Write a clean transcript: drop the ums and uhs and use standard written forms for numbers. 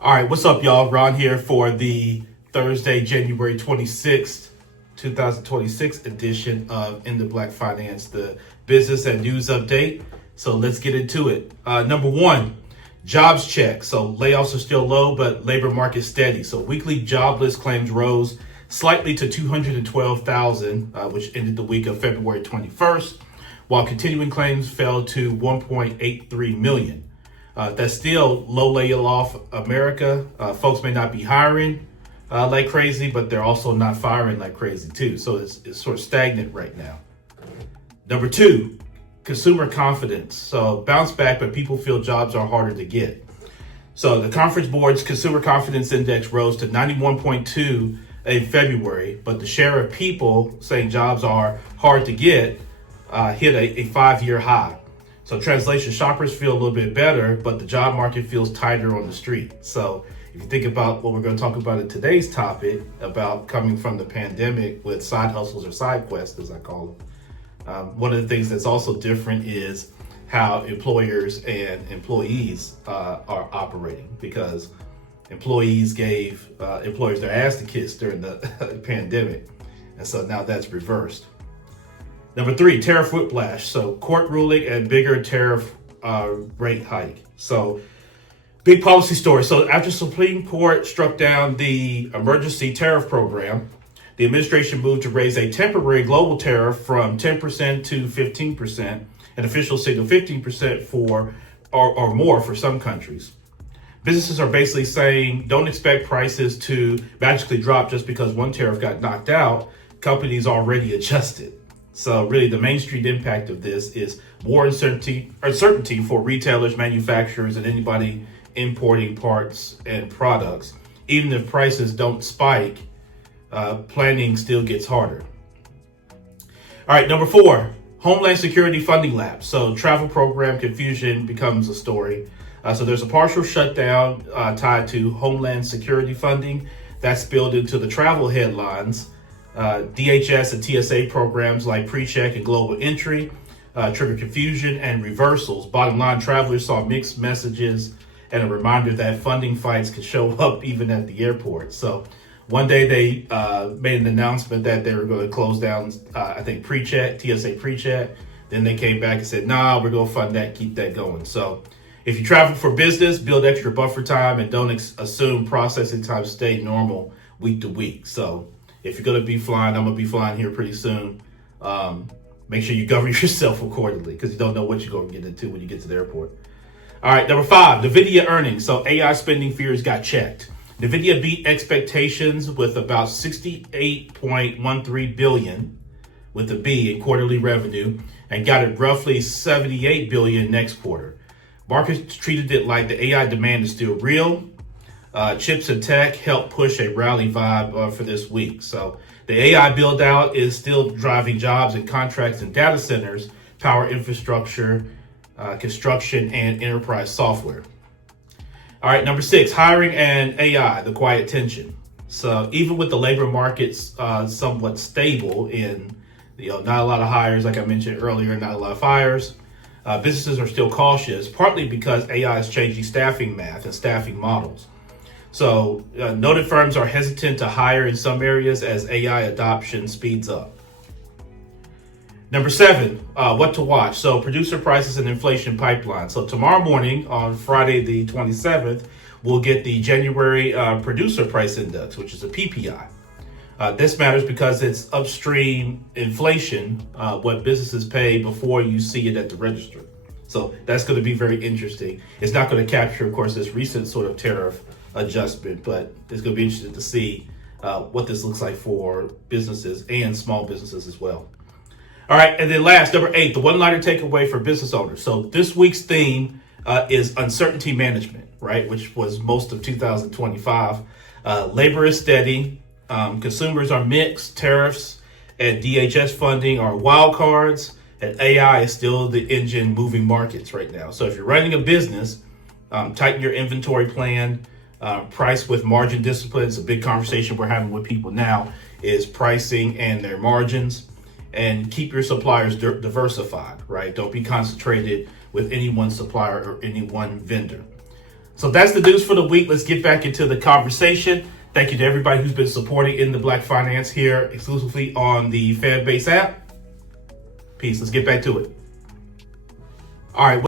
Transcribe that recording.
All right, what's up, y'all? Ron here for the Thursday, January 26th, 2026 edition of In the Black Finance, the business and news update. So let's get into it. Number one, jobs check. So layoffs are still low, but labor market steady. So weekly jobless claims rose slightly to 212,000, which ended the week of February 21st, while continuing claims fell to 1.83 million. That's still low layoff America. Folks may not be hiring like crazy, but they're also not firing like crazy too. So it's sort of stagnant right now. Number two, consumer confidence. So bounce back, but people feel jobs are harder to get. So the Conference Board's Consumer Confidence Index rose to 91.2 in February, but the share of people saying jobs are hard to get hit a 5-year high. So translation, shoppers feel a little bit better, but the job market feels tighter on the street. So if you think about what we're going to talk about in today's topic about coming from the pandemic with side hustles or side quests, as I call them, one of the things that's also different is how employers and employees are operating, because employees gave employers their ass to kiss during the pandemic. And so now that's reversed. Number three, tariff whiplash. So court ruling and bigger tariff rate hike. So big policy story. So after Supreme Court struck down the emergency tariff program, the administration moved to raise a temporary global tariff from 10% to 15%, and officials signal 15% for or more for some countries. Businesses are basically saying don't expect prices to magically drop just because one tariff got knocked out. Companies already adjusted. So really the Main Street impact of this is more uncertainty for retailers, manufacturers, and anybody importing parts and products. Even if prices don't spike, planning still gets harder. All right, number four, Homeland Security funding lapse. So travel program confusion becomes a story. So there's a partial shutdown tied to Homeland Security funding that spilled into the travel headlines. DHS and TSA programs like PreCheck and Global Entry trigger confusion and reversals. Bottom line, travelers saw mixed messages and a reminder that funding fights could show up even at the airport. So one day they made an announcement that they were going to close down, I think, PreCheck, TSA PreCheck. Then they came back and said, nah, we're going to fund that, keep that going. So if you travel for business, build extra buffer time and don't assume processing time stay normal week to week. So if you're going to be flying, I'm going to be flying here pretty soon. Make sure you govern yourself accordingly, because you don't know what you're going to get into when you get to the airport. All right, number five, NVIDIA earnings. So AI spending fears got checked. NVIDIA beat expectations with about $68.13 billion with a B in quarterly revenue and got it roughly $78 billion next quarter. Markets treated it like the AI demand is still real. Chips and tech help push a rally vibe for this week. So the AI build out is still driving jobs and contracts in data centers, power infrastructure, construction, and enterprise software. All right, number six, hiring and AI, the quiet tension. So even with the labor markets somewhat stable in, not a lot of hires, like I mentioned earlier, not a lot of fires, businesses are still cautious, partly because AI is changing staffing math and staffing models. So noted firms are hesitant to hire in some areas as AI adoption speeds up. Number seven, what to watch. So producer prices and inflation pipeline. So tomorrow morning on Friday the 27th, we'll get the January producer price index, which is a PPI. This matters because it's upstream inflation, what businesses pay before you see it at the register. So that's going to be very interesting. It's not going to capture, of course, this recent sort of tariff adjustment, but it's going to be interesting to see what this looks like for businesses and small businesses as well. All right, and then last, number eight, the one-liner takeaway for business owners. So this week's theme is uncertainty management, right, which was most of 2025. Labor is steady, consumers are mixed, tariffs and DHS funding are wild cards, and AI is still the engine moving markets right now. So if you're running a business, tighten your inventory plan. Price with margin discipline. It's a big conversation we're having with people now, is pricing and their margins, and keep your suppliers diversified, right? Don't be concentrated with any one supplier or any one vendor. So that's the news for the week. Let's get back into the conversation. Thank you to everybody who's been supporting In the Black Finance here exclusively on the Fanbase app. Peace. Let's get back to it. All right.